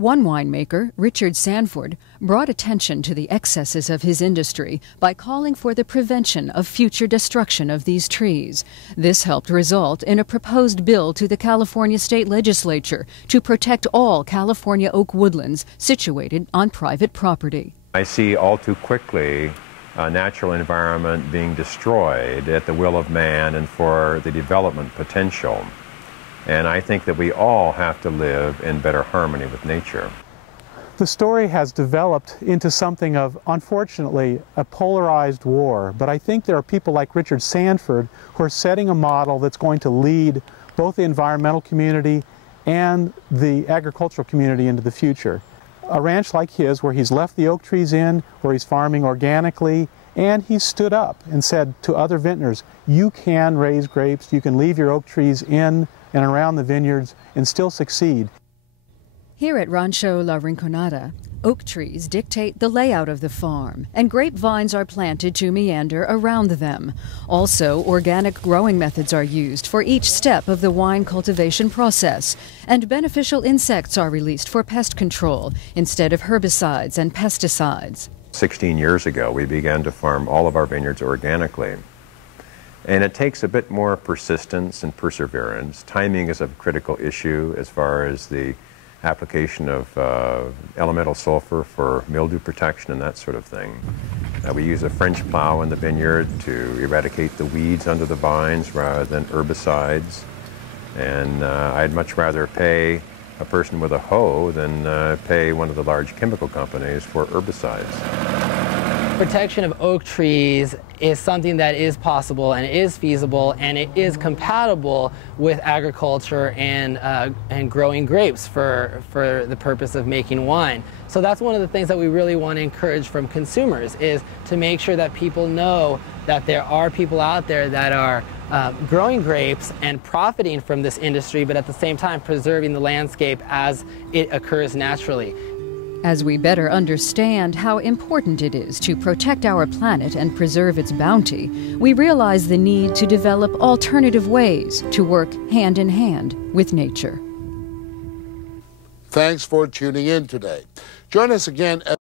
One winemaker, Richard Sanford, brought attention to the excesses of his industry by calling for the prevention of future destruction of these trees. This helped result in a proposed bill to the California State Legislature to protect all California oak woodlands situated on private property. I see all too quickly a natural environment being destroyed at the will of man and for the development potential. And I think that we all have to live in better harmony with nature. The story has developed into something of, unfortunately, a polarized war. But I think there are people like Richard Sanford who are setting a model that's going to lead both the environmental community and the agricultural community into the future. A ranch like his, where he's left the oak trees in, where he's farming organically, and he stood up and said to other vintners, you can raise grapes, you can leave your oak trees in and around the vineyards and still succeed. Here at Rancho La Rinconada, oak trees dictate the layout of the farm, and grapevines are planted to meander around them. Also, organic growing methods are used for each step of the wine cultivation process, and beneficial insects are released for pest control instead of herbicides and pesticides. 16 years ago, we began to farm all of our vineyards organically. And it takes a bit more persistence and perseverance. Timing is a critical issue as far as the application of elemental sulfur for mildew protection and that sort of thing. We use a French plow in the vineyard to eradicate the weeds under the vines rather than herbicides. And I'd much rather pay a person with a hoe than pay one of the large chemical companies for herbicides. Protection of oak trees is something that is possible and is feasible, and it is compatible with agriculture and growing grapes for the purpose of making wine. So that's one of the things that we really want to encourage from consumers, is to make sure that people know that there are people out there that are growing grapes and profiting from this industry, but at the same time preserving the landscape as it occurs naturally. As we better understand how important it is to protect our planet and preserve its bounty, we realize the need to develop alternative ways to work hand in hand with nature. Thanks for tuning in today. Join us again